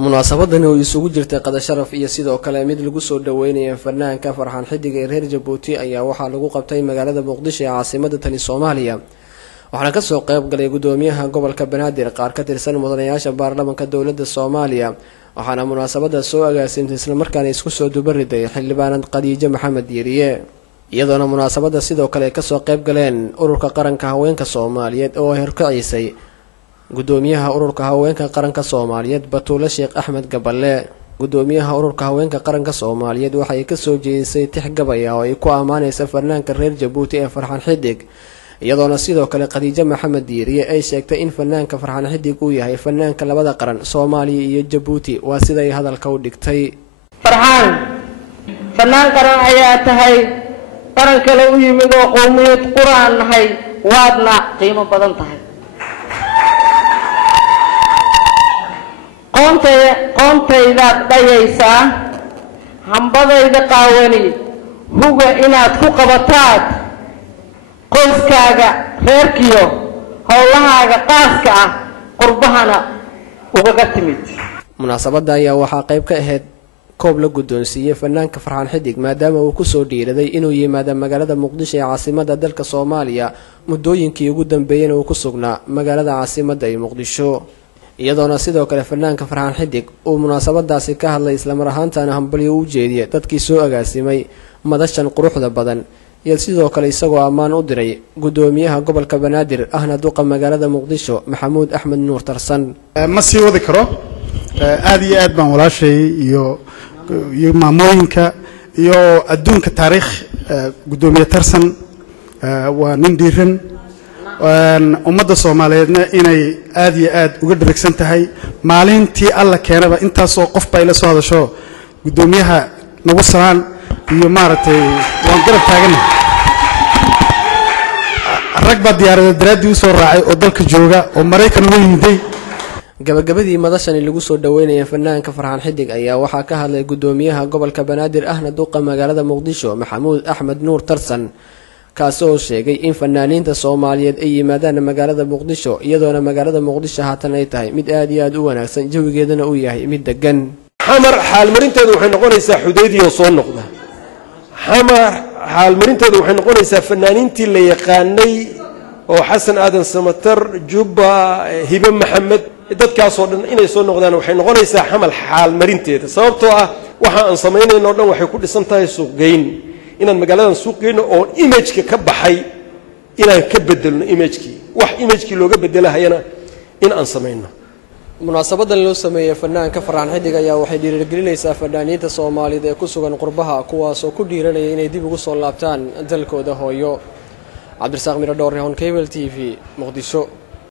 munaasabadan oo isugu jirtay qada sharaf iyo sidoo kale mid lagu soo dhaweynaya fanaanka Farxaan Xidig ee reer Jabuuti ayaa waxaa lagu qabtay magaalada Muqdisho ee caasimadda tani Soomaaliya waxaana ka soo qayb galay gudoomiyaha gobolka Banaadir qaar ka tirsan mudanayaasha baarlamaanka dawladda Soomaaliya waxaana munaasabada soo agaasimtay isla markaana isku soo dubariday xildhibaan Khadiija Maxamed Yeriye iyadoo munaasabada sidoo kale ka soo qayb galeen ururka qaranka haweenka Soomaaliyeed oo hirkacisay gudoomiyaha ururka haweenka qaranka Soomaaliyeed Batuule Sheekh Axmed Gaballe gudoomiyaha ururka haweenka qaranka Soomaaliyeed waxay ka soo jeedisay tixgabaya oo ay ku amaanaysa fanaanka reer Jabuuti ee Farxaan Xidig iyadoo sidoo kale Khadiija Maxamed Yeriye ay sheegtay in fanaanka Farxaan Xidig uu yahay fanaanka labada qaran Soomaaliya iyo Jabuuti waa sida ay hadalka u dhigtay Farxaan fanaan qaran ayaa tahay qaran kale u yimid oo qowmiyad quraan nahay waadna qiimo badan tahay qoontayda dhayaysaa hambadayda qaawani huga inaad ku qabataad qoyskaaga reerkiyo howlahaaga qaaska ah qurbahana ugaga timid munaasabada ayaa waxaa qayb ka ahayd koob la guddoonsiiyay fanaanka Farxaan Xidig maadaama uu ku soo dhiiraday inuu yimaado magaalada Muqdisho ee caasimadda dalka Soomaaliya muddooyinkii ugu dambeeyay uu ku sugnaa magaalada caasimadda ee Muqdisho iyadoo sidoo kale fanaanka Farxaan Xidig uu munaasabadaasi ka hadlay isla mar ahaantaana hambalyo u jeediyay dadkii soo agaasimay madashan quruxda badan iyo sidoo kale isagoo ammaan u diray gudoomiyaha gobolka Banaadir ahna duqa magaalada Muqdisho Maxamuud Axmed Nuur Tarsan ma sii wadi karo aad iyo aad baan walaashay iyo maamooyinka iyo adduunka taariikh gudoomiye Tarsan waa nin dhiiran ummadda Soomaaliyeedna inay aad iyo aad uga dhirigsan tahay maalintii alla keenaba intaas oo qof bay la soo hadasho gudoomiyaha nagu salaan iyo maartay waan garab taaganahay rag ba diyaarada daraadii u soo raacay oo dalka jooga oo Mareykan u yimiday gabagabadii madashani lagu soo dhaweynayay fanaanka Farxaan Xidig ayaa waxaa ka hadlay gudoomiyaha gobolka Banaadir ahna duqa magaalada Muqdisho Maxamuud Axmed Nuur Tarsan kaasoo sheegay in fanaaniinta Soomaaliyeed ay yimaadaan magaalada Muqdisho iyadoo magaalada Muqdisho haatan ay tahay mid aad iyo aad u wanaagsan jawigeedana uu yahay mid degan xamar xaalmarinteedu waxay noqonaysaa xudeediyo soo noqda xamar xaalmarinteedu waxay noqonaysaa fanaaniintii la yaqaanay oo Xasan Aadan Samatar Jubba Hiba Maxamed dadkaas oo dhan inay soo noqdaan waxay noqonaysaa xamal xaalmarinteeda sababtoo ah waxa aan sameynayno dhan waxay ku dhisan tahay suuqgeyn inaan magaaladan suuqgeeno oo image-ka ka baxay inaan ka bedelno image-kii wax image-kii looga bedelahayana in aan sameyno munaasabadan loo sameeyay fanaanka Farxaan Xidig ayaa waxay dhiirigelinaysaa fanaaniinta Soomaaliyeed ee ku sugan qurbaha kuwaas oo ku dhiiranaya inay dib ugu soo laabtaan dalkooda hooyo Cabdirasaaq Miro Dhowr Cable TV Muqdisho